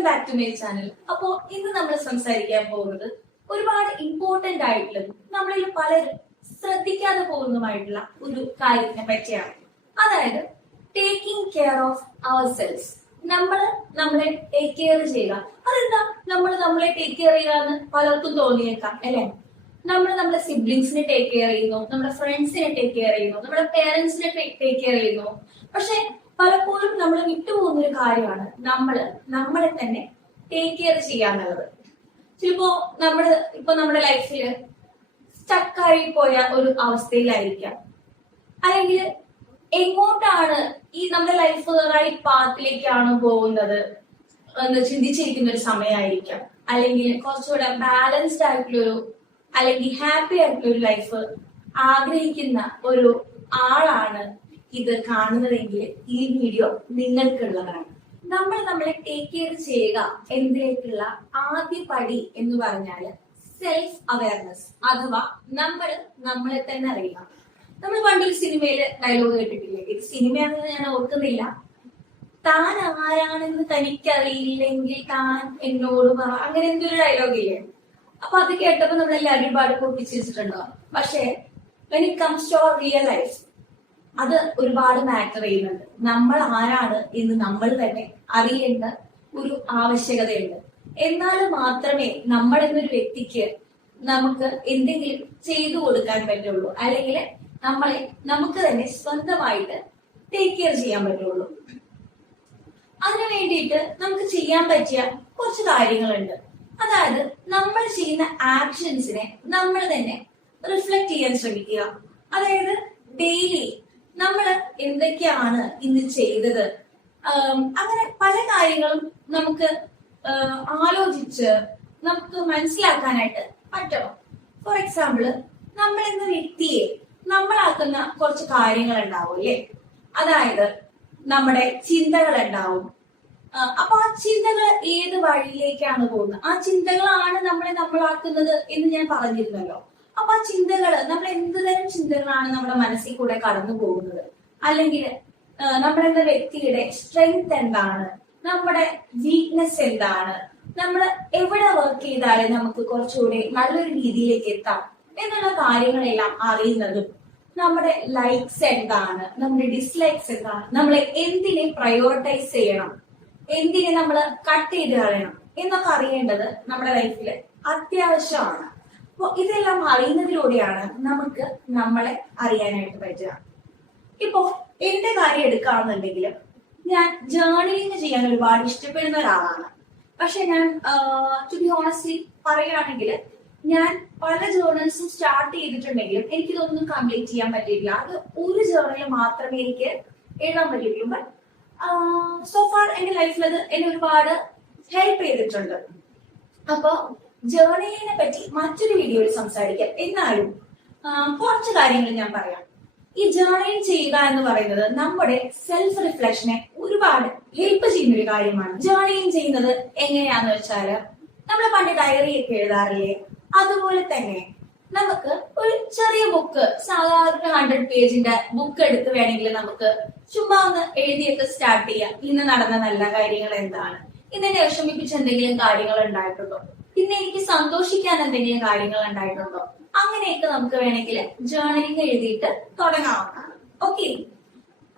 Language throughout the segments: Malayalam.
Welcome back to my channel. അപ്പോ ഇന്ന് നമ്മൾ സംസാരിക്കാൻ പോകുന്നത് ഒരുപാട് ഇമ്പോർട്ടന്റ് ആയിട്ടുള്ളതും നമ്മളിൽ പലരും ശ്രദ്ധിക്കാതെ പോകുന്നതുമായിട്ടുള്ള ഒരു കാര്യത്തിനെ പറ്റിയാണ്. അതായത് taking care of our selves. നമ്മളെ ടേക്ക് കെയർ ചെയ്യുക. അതെന്താ നമ്മളെ ടേക്ക് കെയർ ചെയ്യുക എന്ന് പലർക്കും തോന്നിയേക്കാം അല്ലെ? നമ്മുടെ സിബ്ലിങ്സിനെ ടേക്ക് കെയർ ചെയ്യുന്നു, നമ്മുടെ ഫ്രണ്ട്സിനെ ടേക്ക് കെയർ ചെയ്യുന്നു, നമ്മുടെ പേരൻസിനെ ടേക്ക് കെയർ ചെയ്യുന്നു. പക്ഷെ പലപ്പോഴും നമ്മൾ വിട്ടുപോകുന്ന ഒരു കാര്യമാണ് നമ്മളെ തന്നെ ടേക്ക് കെയർ ചെയ്യാന്നുള്ളത്. ചിലപ്പോ നമ്മുടെ ലൈഫിൽ സ്റ്റക്കായി പോയ ഒരു അവസ്ഥയിലായിരിക്കാം, അല്ലെങ്കിൽ എങ്ങോട്ടാണ് നമ്മുടെ ലൈഫ് റൈറ്റ് പാത്തിലേക്കാണ് പോകുന്നത് എന്ന് ചിന്തിച്ചിരിക്കുന്ന ഒരു സമയമായിരിക്കാം. അല്ലെങ്കിൽ കുറച്ചുകൂടെ ബാലൻസ്ഡ് ആയിട്ടുള്ളൊരു അല്ലെങ്കിൽ ഹാപ്പി ആയിട്ടുള്ള ഒരു ലൈഫ് ആഗ്രഹിക്കുന്ന ഒരു ആളാണ് ഇത് കാണുന്നതെങ്കിൽ ഈ വീഡിയോ നിങ്ങൾക്കുള്ളതാണ്. നമ്മളെ ടേക്ക് കെയർ ചെയ്യുക എന്നതിലേക്കുള്ള ആദ്യ പടി എന്ന് പറഞ്ഞാൽ സെൽഫ് അവയർനെസ്, അഥവാ നമ്മളെ തന്നെ അറിയുക. നമ്മൾ പണ്ടൊരു സിനിമയില് ഡയലോഗ് കേട്ടിട്ടില്ലേ? ഇത് സിനിമയാണെന്ന് ഞാൻ ഓർക്കുന്നില്ല. താൻ ആരാണെന്ന് തനിക്കറിയില്ലെങ്കിൽ താൻ എന്നോട് പറ, അങ്ങനെ എന്തൊരു ഡയലോഗില്ലേ? അപ്പൊ അത് കേട്ടപ്പോ നമ്മളെല്ലാവരും ഒരുപാട് പൊട്ടിച്ചിട്ടുണ്ടോ? പക്ഷെ when it comes to our real life, അത് ഒരുപാട് മാറ്റർ ചെയ്യുന്നുണ്ട്. നമ്മൾ ആരാണ് എന്ന് നമ്മൾ തന്നെ അറിയേണ്ട ഒരു ആവശ്യകതയുണ്ട്. എന്നാൽ മാത്രമേ നമ്മൾ എന്നൊരു വ്യക്തിക്ക് നമുക്ക് എന്തെങ്കിലും ചെയ്തു കൊടുക്കാൻ പറ്റുള്ളൂ, അല്ലെങ്കിൽ നമുക്ക് തന്നെ സ്വന്തമായിട്ട് ടേക്ക് കെയർ ചെയ്യാൻ പറ്റുള്ളൂ. അതിനു വേണ്ടിയിട്ട് നമുക്ക് ചെയ്യാൻ പറ്റിയ കുറച്ച് കാര്യങ്ങളുണ്ട്. അതായത് നമ്മൾ ചെയ്യുന്ന ആക്ഷൻസിനെ നമ്മൾ തന്നെ റിഫ്ലക്ട് ചെയ്യാൻ ശ്രമിക്കുക. അതായത് ഡെയിലി നമ്മൾ എന്തൊക്കെയാണ് ഇന്ന് ചെയ്തത്, അങ്ങനെ പല കാര്യങ്ങളും നമുക്ക് ആലോചിച്ച് നമുക്ക് മനസ്സിലാക്കാനായിട്ട് പറ്റണം. ഫോർ എക്സാമ്പിള്, നമ്മൾ എന്ന വ്യക്തിയെ നമ്മളാക്കുന്ന കുറച്ച് കാര്യങ്ങൾ ഉണ്ടാവും അല്ലേ? അതായത് നമ്മുടെ ചിന്തകൾ ഉണ്ടാവും. അപ്പൊ ആ ചിന്തകൾ ഏത് വഴിയിലേക്കാണ് പോകുന്നത്, ആ ചിന്തകളാണ് നമ്മളാക്കുന്നത് എന്ന് ഞാൻ പറഞ്ഞിരുന്നല്ലോ. അപ്പൊ ആ ചിന്തകള് നമ്മൾ എന്തുതരം ചിന്തകളാണ് നമ്മുടെ മനസ്സിൽ കൂടെ കടന്നു പോകുന്നത്, അല്ലെങ്കിൽ നമ്മളെന്ന വ്യക്തിയുടെ സ്ട്രെങ്ത് എന്താണ്, നമ്മുടെ വീക്ക്നെസ് എന്താണ്, നമ്മൾ എവിടെ വർക്ക് ചെയ്താലും നമുക്ക് കുറച്ചുകൂടെ നല്ലൊരു രീതിയിലേക്ക് എത്താം എന്നുള്ള കാര്യങ്ങളെല്ലാം അറിയുന്നതും, നമ്മുടെ ലൈക്സ് എന്താണ്, നമ്മുടെ ഡിസ്ലൈക്സ് എന്താണ്, നമ്മളെ എന്തിനെ പ്രയോറിറ്റൈസ് ചെയ്യണം, എന്തിനെ നമ്മൾ കട്ട് ചെയ്ത് കളയണം എന്നൊക്കെ അറിയേണ്ടത് നമ്മുടെ ലൈഫിൽ അത്യാവശ്യമാണ്. അപ്പൊ ഇതെല്ലാം അറിയുന്നതിലൂടെയാണ് നമുക്ക് നമ്മളെ അറിയാനായിട്ട് പറ്റുക. ഇപ്പോ എന്റെ കാര്യം എടുക്കുകയാണെന്നുണ്ടെങ്കിൽ, ഞാൻ ജേർണലിംഗ് ചെയ്യാൻ ഒരുപാട് ഇഷ്ടപ്പെടുന്ന ഒരാളാണ്. പക്ഷെ ഞാൻ ടു ബി ഓണസ്റ്റ്ലി പറയുകയാണെങ്കിൽ, ഞാൻ പല ജേർണൽസും സ്റ്റാർട്ട് ചെയ്തിട്ടുണ്ടെങ്കിലും എനിക്കിതൊന്നും കംപ്ലീറ്റ് ചെയ്യാൻ പറ്റിയിട്ടില്ല. അത് ഒരു ജേർണൽ മാത്രമേ എനിക്ക് എഴുതാൻ പറ്റിയിട്ടുള്ളൂ. ബട്ട് സോ ഫാർ എന്റെ ലൈഫിൽ അത് എന്നെ ഒരുപാട് ഹെൽപ്പ് ചെയ്തിട്ടുണ്ട്. അപ്പൊ ജേർണലിങ്ങിനെ പറ്റി മറ്റൊരു വീഡിയോയിൽ സംസാരിക്കാം. എന്നാലും കുറച്ച് കാര്യങ്ങൾ ഞാൻ പറയാം. ഈ ജേർണലിംഗ് ചെയ്യുക എന്ന് പറയുന്നത് നമ്മുടെ സെൽഫ് റിഫ്ലക്ഷനെ ഒരുപാട് ഹെൽപ്പ് ചെയ്യുന്ന ഒരു കാര്യമാണ്. ജേർണലിംഗ് ചെയ്യുന്നത് എങ്ങനെയാന്ന് വെച്ചാല്, നമ്മൾ പണ്ട് ഡയറി ഒക്കെ എഴുതാറില്ലേ? അതുപോലെ തന്നെ നമുക്ക് ഒരു ചെറിയ ബുക്ക്, സാധാരണ 100 പേജിന്റെ ബുക്ക് എടുത്ത് വേണമെങ്കിൽ നമുക്ക് ചുമ്മാ ഒന്ന് എഴുതിയൊക്കെ സ്റ്റാർട്ട് ചെയ്യാം. ഇന്ന് നടന്ന നല്ല കാര്യങ്ങൾ എന്താണ്, ഇന്നെന്നെ വിഷമിപ്പിച്ച എന്തെങ്കിലും കാര്യങ്ങൾ ഉണ്ടായിട്ടുണ്ടോ, ഇന്ന് എനിക്ക് സന്തോഷിക്കാൻ എന്തെങ്കിലും കാര്യങ്ങൾ ഉണ്ടായിട്ടുണ്ടോ, അങ്ങനെയൊക്കെ നമുക്ക് വേണമെങ്കിൽ ജേർണലിംഗ് എഴുതിയിട്ട് തുടങ്ങാവുന്നതാണ്. ഓക്കെ.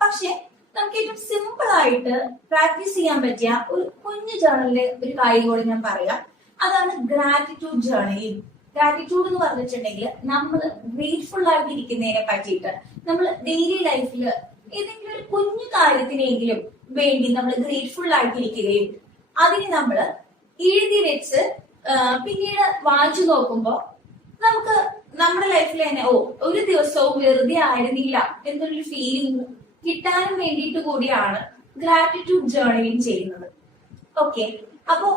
പക്ഷെ നമുക്ക് ഏറ്റവും സിമ്പിൾ ആയിട്ട് പ്രാക്ടീസ് ചെയ്യാൻ പറ്റിയ ഒരു കുഞ്ഞു ജേർണലിന്റെ ഒരു കാര്യം കൂടി ഞാൻ പറയാം. അതാണ് ഗ്രാറ്റിറ്റ്യൂഡ് ജേർണലിംഗ്. ഗ്രാറ്റിറ്റ്യൂഡ് എന്ന് പറഞ്ഞിട്ടുണ്ടെങ്കിൽ, നമ്മൾ ഗ്രേറ്റ്ഫുൾ ആയിട്ടിരിക്കുന്നതിനെ പറ്റിയിട്ട് നമ്മൾ ഡെയിലി ലൈഫിൽ ഏതെങ്കിലും ഒരു കുഞ്ഞു കാര്യത്തിനെങ്കിലും വേണ്ടി നമ്മൾ ഗ്രേറ്റ്ഫുൾ ആയിട്ടിരിക്കുകയും അതിന് നമ്മൾ എഴുതി വെച്ച് പിന്നീട് വായിച്ചു നോക്കുമ്പോൾ നമുക്ക് നമ്മുടെ ലൈഫിൽ തന്നെ ഒരു ദിവസവും വെറുതെ ആയിരുന്നില്ല എന്നൊരു ഫീലിംഗ് കിട്ടാനും വേണ്ടിയിട്ട് കൂടിയാണ് ഗ്രാറ്റിറ്റ്യൂഡ് ജേർണലിംഗ് ചെയ്യുന്നത്. ഓക്കെ. അപ്പോ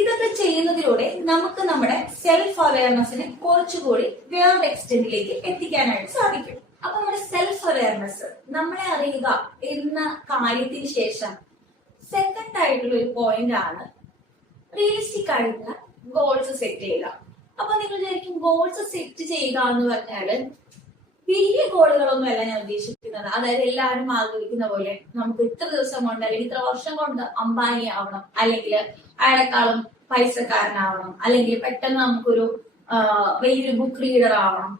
ഇതൊക്കെ ചെയ്യുന്നതിലൂടെ നമുക്ക് നമ്മുടെ സെൽഫ് അവയർനെസ്സിനെ കുറച്ചുകൂടി വേറൊരു എക്സ്റ്റെന്റിലേക്ക് എത്തിക്കാനായിട്ട് സാധിക്കും. അപ്പൊ നമ്മുടെ സെൽഫ് അവയർനെസ്, നമ്മളെ അറിയുക എന്ന കാര്യത്തിന് ശേഷം സെക്കൻഡ് ആയിട്ടുള്ള ഒരു പോയിന്റ് ആണ് റിയലിസ്റ്റിക് ആയിട്ടുള്ള ഗോൾസ് സെറ്റ് ചെയ്യുക. അപ്പൊ നിങ്ങൾ വിചാരിക്കും, ഗോൾസ് സെറ്റ് ചെയ്യുക എന്ന് പറഞ്ഞാല് വലിയ ഗോളുകളൊന്നും അല്ല ഞാൻ ഉദ്ദേശിക്കുന്നത്. അതായത് എല്ലാവരും ആഗ്രഹിക്കുന്ന പോലെ നമുക്ക് ഇത്ര ദിവസം കൊണ്ട് അല്ലെങ്കിൽ ഇത്ര വർഷം കൊണ്ട് അംബാനി ആവണം, അല്ലെങ്കിൽ അയാളെക്കാളും പൈസക്കാരനാവണം, അല്ലെങ്കിൽ പെട്ടെന്ന് നമുക്കൊരു വലിയൊരു ബുക്ക് റീഡർ ആവണം.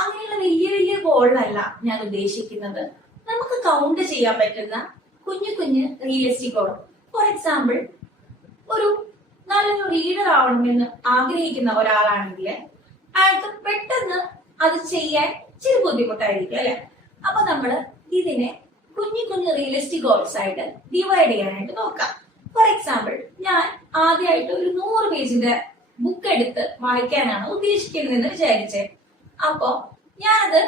അങ്ങനെയുള്ള വലിയ വലിയ ഗോളല്ല ഞാൻ ഉദ്ദേശിക്കുന്നത്. നമുക്ക് കൗണ്ട് ചെയ്യാൻ പറ്റുന്ന കുഞ്ഞു കുഞ്ഞു റിയലിസ്റ്റിക് ഗോൾ. ഫോർ എക്സാമ്പിൾ, ഒരു നല്ലൊരു റീഡർ ആവണമെന്ന് ആഗ്രഹിക്കുന്ന ഒരാളാണെങ്കിൽ അയാൾക്ക് പെട്ടെന്ന് അത് ചെയ്യാൻ ഇച്ചിരി ബുദ്ധിമുട്ടായിരിക്കും അല്ലെ. അപ്പൊ നമ്മള് ഇതിനെ കുഞ്ഞു കുഞ്ഞു റിയലിസ്റ്റിക് ഗോൾസ് ആയിട്ട് ഡിവൈഡ് ചെയ്യാനായിട്ട് നോക്കാം. ഫോർ എക്സാമ്പിൾ, ഞാൻ ആദ്യമായിട്ട് ഒരു 100 പേജിന്റെ ബുക്ക് എടുത്ത് വായിക്കാനാണ് ഉദ്ദേശിക്കുന്നതെന്ന് വിചാരിച്ചേ. അപ്പോ ഞാനത്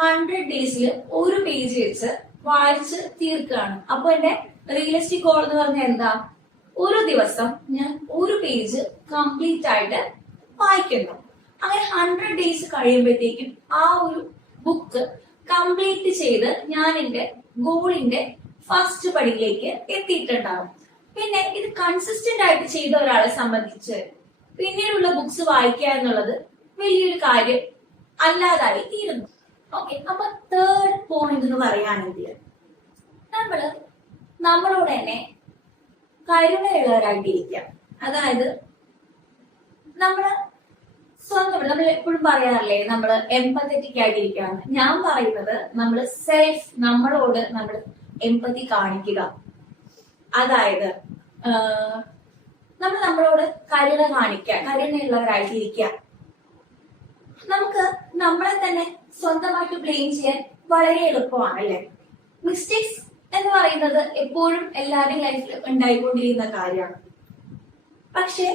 100 ഡേയ്സിൽ ഒരു പേജ് വെച്ച് വായിച്ച് തീർക്കുകയാണ്. അപ്പൊ എന്റെ റിയലിസ്റ്റിക് ഗോൾ എന്ന് പറഞ്ഞാൽ എന്താ? ഒരു ദിവസം ഞാൻ ഒരു പേജ് കംപ്ലീറ്റ് ആയിട്ട് വായിക്കുന്നു. അങ്ങനെ 100 ഡേയ്സ് കഴിയുമ്പോഴത്തേക്കും ആ ഒരു ബുക്ക് കംപ്ലീറ്റ് ചെയ്ത് ഞാൻ എന്റെ ഗോളിന്റെ ഫസ്റ്റ് പടിയിലേക്ക് എത്തിയിട്ടുണ്ടാവും. പിന്നെ ഇത് കൺസിസ്റ്റന്റ് ആയിട്ട് ചെയ്ത ഒരാളെ സംബന്ധിച്ച് പിന്നീടുള്ള ബുക്സ് വായിക്കുക എന്നുള്ളത് വലിയൊരു കാര്യം അല്ലാതായി തീരുന്നു. ഓക്കെ, അപ്പൊ തേർഡ് പോയിന്റ് എന്ന് പറയുകയാണെങ്കിൽ നമ്മളോട് തന്നെ കരുണയുള്ളവരായിട്ടിരിക്കാം. അതായത് നമ്മൾ എപ്പോഴും പറയാറില്ലേ നമ്മൾ എംപത്തറ്റിക് ആയിട്ടിരിക്കുകയാണ്. ഞാൻ പറയുന്നത് നമ്മളോട് നമ്മൾ എംപത്തി കാണിക്കുക. അതായത് നമ്മളോട് കരുണയുള്ളവരായിട്ടിരിക്കുക. നമുക്ക് നമ്മളെ തന്നെ സ്വന്തമായിട്ട് ബ്ലെയിം ചെയ്യാൻ വളരെ എളുപ്പമാണ് അല്ലെ. മിസ്റ്റേക്സ് എന്ന് പറയുന്നത് എപ്പോഴും എല്ലാവരുടെയും ലൈഫിൽ ഉണ്ടായിക്കൊണ്ടിരിക്കുന്ന കാര്യമാണ്. പക്ഷെ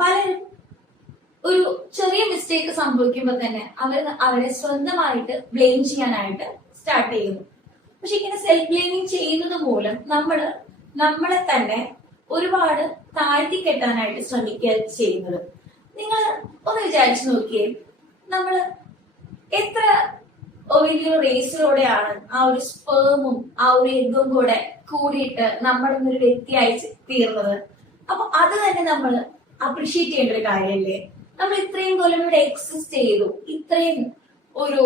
പലരും ഒരു ചെറിയ മിസ്റ്റേക്ക് സംഭവിക്കുമ്പോൾ തന്നെ അവരെ സ്വന്തമായിട്ട് ബ്ലെയിം ചെയ്യാനായിട്ട് സ്റ്റാർട്ട് ചെയ്യുന്നു. പക്ഷെ ഇങ്ങനെ സെൽഫ് ബ്ലെയിമിങ് ചെയ്യുന്നത് മൂലം നമ്മളെ തന്നെ ഒരുപാട് താഴ്ത്തിക്കെട്ടാനായിട്ട് ശ്രമിക്കുക ചെയ്യുന്നത്. നിങ്ങൾ ഒന്ന് വിചാരിച്ചു നോക്കിയേ, നമ്മള് എത്ര വലിയൊരു റേസിലൂടെയാണ് ആ ഒരു സ്പേമും ആ ഒരു എഗ്ഗും കൂടെ കൂടിയിട്ട് നമ്മളൊരു വ്യക്തിയായി തീർന്നത്. അപ്പൊ അത് തന്നെ നമ്മൾ അപ്രീഷിയേറ്റ് ചെയ്യേണ്ട ഒരു കാര്യമല്ലേ. നമ്മൾ ഇത്രയും കൊല്ലം ഇവിടെ എക്സിസ്റ്റ് ചെയ്തു, ഇത്രയും ഒരു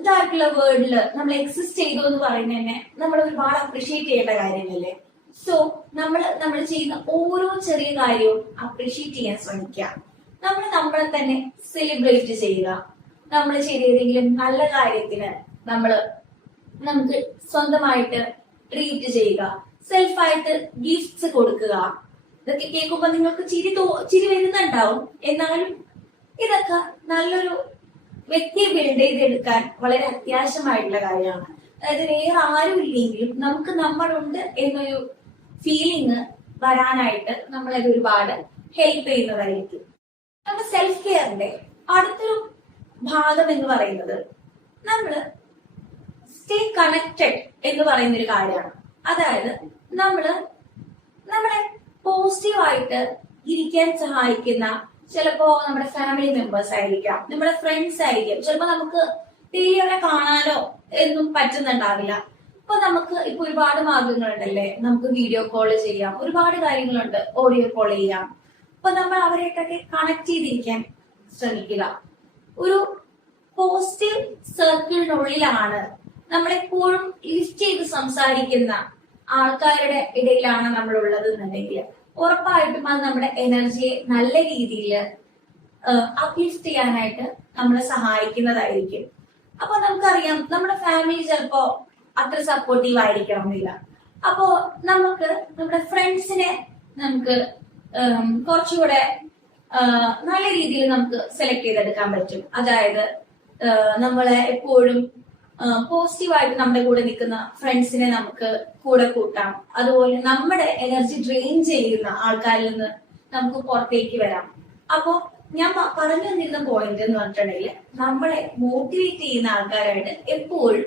ഇതായിട്ടുള്ള വേൾഡില് നമ്മൾ എക്സിസ്റ്റ് ചെയ്തു എന്ന് പറയുന്നത് തന്നെ നമ്മൾ ഒരുപാട് അപ്രീഷിയേറ്റ് ചെയ്യേണ്ട കാര്യമല്ലേ. സോ നമ്മൾ ചെയ്യുന്ന ഓരോ ചെറിയ കാര്യവും അപ്രീഷിയേറ്റ് ചെയ്യാൻ ശ്രമിക്കുക. നമ്മളെ തന്നെ സെലിബ്രേറ്റ് ചെയ്യുക. നമ്മൾ ചെയ്ത ഏതെങ്കിലും നല്ല കാര്യത്തിന് നമുക്ക് സ്വന്തമായിട്ട് ട്രീറ്റ് ചെയ്യുക. സെൽഫായിട്ട് ഗിഫ്റ്റ്സ് കൊടുക്കുക. ഇതൊക്കെ കേൾക്കുമ്പോൾ നിങ്ങൾക്ക് ചിരി വരുന്നുണ്ടാവും. എന്നാലും ഇതൊക്കെ നല്ലൊരു വ്യക്തിയെ ബിൽഡ് ചെയ്തെടുക്കാൻ വളരെ അത്യാവശ്യമായിട്ടുള്ള കാര്യമാണ്. അതായത് വേറെ ആരും ഇല്ലെങ്കിലും നമുക്ക് നമ്മളുണ്ട് എന്നൊരു ഫീലിംഗ് വരാനായിട്ട് നമ്മളത് ഒരുപാട് ഹെൽപ്പ് ചെയ്യുന്നതായിരിക്കും. നമ്മുടെ സെൽഫ് കെയറിന്റെ അടുത്തൊരു ഭാഗം എന്ന് പറയുന്നത് നമ്മള് സ്റ്റേ കണക്റ്റഡ് എന്ന് പറയുന്ന ഒരു കാര്യമാണ്. അതായത് നമ്മളെ പോസിറ്റീവായിട്ട് ഇരിക്കാൻ സഹായിക്കുന്ന ചിലപ്പോ നമ്മുടെ ഫാമിലി മെമ്പേഴ്സ് ആയിരിക്കാം, നമ്മുടെ ഫ്രണ്ട്സ് ആയിരിക്കാം. ചിലപ്പോ നമുക്ക് ഡെയിലി അവരെ കാണാനോ എന്നും പറ്റുന്നുണ്ടാവില്ല. ഇപ്പൊ ഒരുപാട് മാർഗങ്ങളുണ്ടല്ലേ. നമുക്ക് വീഡിയോ കോൾ ചെയ്യാം, ഒരുപാട് കാര്യങ്ങളുണ്ട്. ഓഡിയോ കോൾ ചെയ്യാം. അപ്പൊ നമ്മൾ അവരെയൊക്കെ കണക്ട് ചെയ്തിരിക്കാൻ ശ്രമിക്കുക. ഒരു പോസിറ്റീവ് സർക്കിളിനുള്ളിലാണ് നമ്മളെപ്പോഴും ലിഫ്റ്റ് ചെയ്ത് സംസാരിക്കുന്ന ആൾക്കാരുടെ ഇടയിലാണ് നമ്മൾ ഉള്ളത് എന്നുണ്ടെങ്കിൽ ഉറപ്പായിട്ടും അത് നമ്മുടെ എനർജിയെ നല്ല രീതിയിൽ അപ്ലിഫ്റ്റ് ചെയ്യാനായിട്ട് നമ്മളെ സഹായിക്കുന്നതായിരിക്കും. അപ്പൊ നമുക്കറിയാം നമ്മുടെ ഫാമിലി ചിലപ്പോ അത്ര സപ്പോർട്ടീവ് ആയിരിക്കണമെന്നില്ല. അപ്പോ നമ്മുടെ ഫ്രണ്ട്സിനെ നമുക്ക് കുറച്ചുകൂടെ നല്ല രീതിയിൽ നമുക്ക് സെലക്ട് ചെയ്തെടുക്കാൻ പറ്റും. അതായത് നമ്മളെ എപ്പോഴും പോസിറ്റീവായിട്ട് നമ്മുടെ കൂടെ നിൽക്കുന്ന ഫ്രണ്ട്സിനെ നമുക്ക് കൂടെ കൂട്ടാം. അതുപോലെ നമ്മുടെ എനർജി ഡ്രെയിൻ ചെയ്യുന്ന ആൾക്കാരിൽ നിന്ന് നമുക്ക് പുറത്തേക്ക് വരാം. അപ്പോ ഞാൻ പറഞ്ഞു തന്നിരുന്ന പോയിന്റ് എന്ന് പറഞ്ഞിട്ടുണ്ടെങ്കിൽ നമ്മളെ മോട്ടിവേറ്റ് ചെയ്യുന്ന ആൾക്കാരായിട്ട് എപ്പോഴും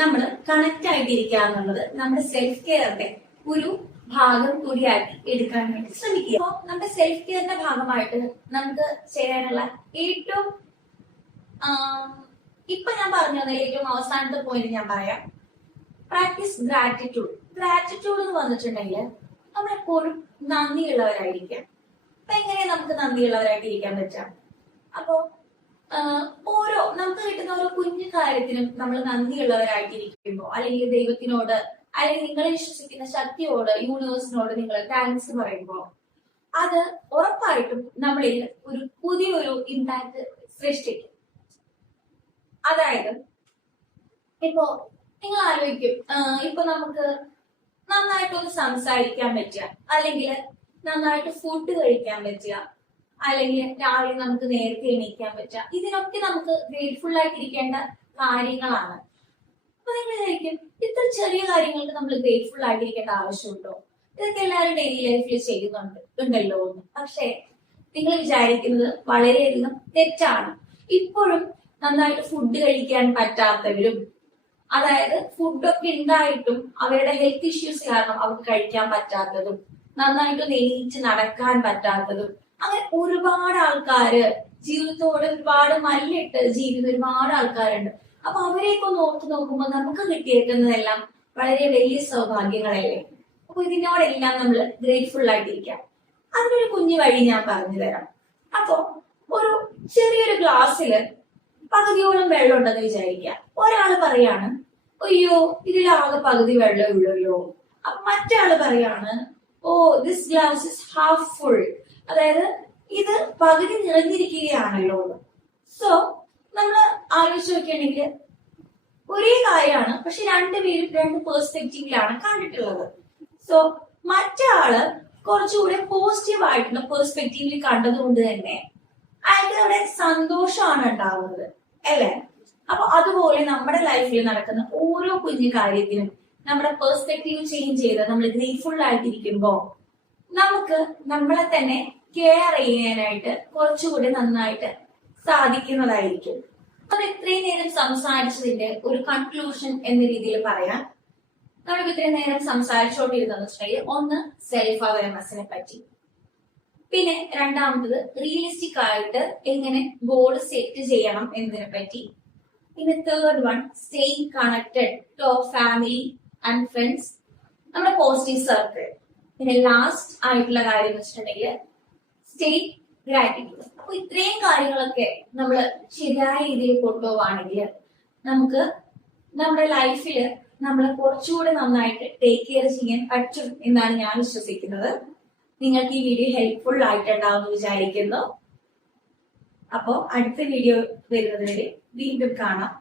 നമ്മൾ കണക്ട് ആയിട്ടിരിക്കുക എന്നുള്ളത് നമ്മുടെ സെൽഫ് കെയറിന്റെ ഒരു ഭാഗം കൂടിയാക്കി എടുക്കാൻ വേണ്ടി ശ്രമിക്കുക. അപ്പോൾ നമ്മുടെ സെൽഫ് കെയറിന്റെ ഭാഗമായിട്ട് നമുക്ക് ചെയ്യാനുള്ള ഏറ്റവും ഇപ്പൊ ഞാൻ പറഞ്ഞു തന്ന ഏറ്റവും അവസാനത്തെ പോയിന്റ് ഞാൻ പറയാം. Practice gratitude. ഗ്രാറ്റിറ്റ്യൂഡ് എന്ന് വന്നിട്ടുണ്ടെങ്കിൽ നമ്മളെപ്പോഴും നന്ദിയുള്ളവരായിരിക്കാം. അപ്പൊ എങ്ങനെയാ നമുക്ക് നന്ദിയുള്ളവരായിട്ട് ഇരിക്കാൻ പറ്റാം? അപ്പോ ഓരോ നമുക്ക് കിട്ടുന്ന ഓരോ കുഞ്ഞു കാര്യത്തിനും നമ്മൾ നന്ദിയുള്ളവരായിട്ടിരിക്കുമ്പോൾ, അല്ലെങ്കിൽ ദൈവത്തിനോട്, അല്ലെങ്കിൽ നിങ്ങളെ വിശ്വസിക്കുന്ന ശക്തിയോട്, യൂണിവേഴ്സിനോട് നിങ്ങൾ താങ്ക്സ് പറയുമ്പോൾ, അത് ഉറപ്പായിട്ടും നമ്മളിൽ ഒരു പുതിയൊരു ഇമ്പാക്ട് സൃഷ്ടിക്കും. അതായത് ഇപ്പോ നിങ്ങൾ ആലോചിക്കും, ഇപ്പൊ നമുക്ക് നന്നായിട്ടൊന്ന് സംസാരിക്കാൻ പറ്റുക, അല്ലെങ്കിൽ നന്നായിട്ട് ഫുഡ് കഴിക്കാൻ പറ്റുക, അല്ലെങ്കിൽ രാവിലെ നമുക്ക് നേരത്തെ എണീക്കാൻ പറ്റുക, ഇതിനൊക്കെ നമുക്ക് ഗ്രേറ്റ്ഫുൾ ആയിട്ടിരിക്കേണ്ട കാര്യങ്ങളാണ്. അപ്പൊ നിങ്ങൾ വിചാരിക്കും, ഇത്ര ചെറിയ കാര്യങ്ങൾക്ക് നമ്മൾ ഗ്രേറ്റ്ഫുൾ ആയിട്ടിരിക്കേണ്ട ആവശ്യമുണ്ടോ? ഇതൊക്കെ എല്ലാവരും ഡെയിലി ലൈഫിൽ ഉണ്ടല്ലോ എന്ന്. പക്ഷേ നിങ്ങൾ വിചാരിക്കുന്നത് വളരെയധികം തെറ്റാണ്. ഇപ്പോഴും നന്നായിട്ട് ഫുഡ് കഴിക്കാൻ പറ്റാത്തവരും, അതായത് ഫുഡൊക്കെ ഉണ്ടായിട്ടും അവരുടെ ഹെൽത്ത് ഇഷ്യൂസ് കാരണം അവർക്ക് കഴിക്കാൻ പറ്റാത്തതും, നന്നായിട്ട് എണീറ്റ് നടക്കാൻ പറ്റാത്തതും, അങ്ങനെ ഒരുപാട് ആൾക്കാര്, ജീവിതത്തോടെ ഒരുപാട് മല്ലിട്ട് ജീവിക്കുന്ന ഒരുപാട് ആൾക്കാരുണ്ട്. അപ്പൊ അവരെയൊക്കെ ഒന്ന് ഓർത്ത് നോക്കുമ്പോൾ നമുക്ക് കിട്ടിയേക്കുന്നതെല്ലാം വളരെ വലിയ സൗഭാഗ്യങ്ങളല്ലേ. അപ്പൊ ഇതിനോടെല്ലാം നമ്മൾ ഗ്രേറ്റ്ഫുൾ ആയിട്ടിരിക്കാം. അതിനൊരു കുഞ്ഞു വഴി ഞാൻ പറഞ്ഞു തരാം. അപ്പൊ ഒരു ചെറിയൊരു ഗ്ലാസ്സില് പകുതിയോളം വെള്ളം ഉണ്ടെന്ന് വിചാരിക്കുക. ഒരാള് പറയാണ്, അയ്യോ ഇതിലാകെ പകുതി വെള്ളം ഉള്ളല്ലോ. അപ്പൊ മറ്റാള് പറയാണ്, oh this glass is half full, അതായത് ഇത് പകുതി നിറഞ്ഞിരിക്കുകയാണല്ലോ. സോ നമ്മൾ ആലോചിച്ച് നോക്കുകയാണെങ്കിൽ ഒരേ കാര്യമാണ്, പക്ഷെ രണ്ടുപേരും രണ്ട് പെർസ്പെക്റ്റീവിലാണ് കണ്ടിട്ടുള്ളത്. സോ മറ്റാള് കുറച്ചുകൂടെ പോസിറ്റീവ് ആയിട്ടുള്ള പെർസ്പെക്റ്റീവിൽ കണ്ടതുകൊണ്ട് തന്നെ അയാൾക്ക് അവിടെ സന്തോഷമാണ് ഉണ്ടാവുന്നത്, അല്ലേ? അപ്പൊ അതുപോലെ നമ്മുടെ ലൈഫിൽ നടക്കുന്ന ഓരോ കുഞ്ഞു കാര്യത്തിനും നമ്മുടെ പെർസ്പെക്റ്റീവ് ചേഞ്ച് ചെയ്ത് നമ്മൾ ഗ്രേറ്റ്ഫുൾ ആയിട്ടിരിക്കുമ്പോ നമുക്ക് നമ്മളെ തന്നെ കെയർ ചെയ്യാനായിട്ട് കുറച്ചുകൂടി നന്നായിട്ട് സാധിക്കുന്നതായിരിക്കും. നമ്മൾ ഇത്രയും നേരം സംസാരിച്ചതിന്റെ ഒരു കൺക്ലൂഷൻ എന്ന രീതിയിൽ പറയാം. നമ്മളിപ്പോ ഇത്രയും നേരം സംസാരിച്ചോണ്ടിരുന്നെന്ന് വെച്ചിട്ടുണ്ടെങ്കിൽ, ഒന്ന് സെൽഫ് അവയർനെസ്സിനെ പറ്റി, പിന്നെ രണ്ടാമത്തത് റിയലിസ്റ്റിക് ആയിട്ട് എങ്ങനെ ഗോൾ സെറ്റ് ചെയ്യണം എന്നതിനെ പറ്റി, പിന്നെ third one staying connected to our family and friends, നമ്മുടെ പോസിറ്റീവ് സർക്കിൾ, പിന്നെ ലാസ്റ്റ് ആയിട്ടുള്ള കാര്യം എന്ന് വെച്ചിട്ടുണ്ടെങ്കിൽ സ്റ്റേ ഗ്രാറ്റിറ്റ്യൂഡ്. അപ്പൊ ഇത്രയും കാര്യങ്ങളൊക്കെ നമ്മൾ ശരിയായ രീതിയിൽ കൊണ്ടുപോവാണെങ്കിൽ നമുക്ക് നമ്മുടെ ലൈഫിൽ നമ്മളെ കുറച്ചുകൂടെ നന്നായിട്ട് ടേക്ക് കെയർ ചെയ്യാൻ പറ്റും എന്നാണ് ഞാൻ വിശ്വസിക്കുന്നത്. നിങ്ങൾക്ക് ഈ വീഡിയോ ഹെൽപ്ഫുൾ ആയിട്ടുണ്ടാവും എന്ന് വിചാരിക്കുന്നു. അപ്പോ അടുത്ത വീഡിയോ വരുന്നത് വരെ വീണ്ടും കാണാം.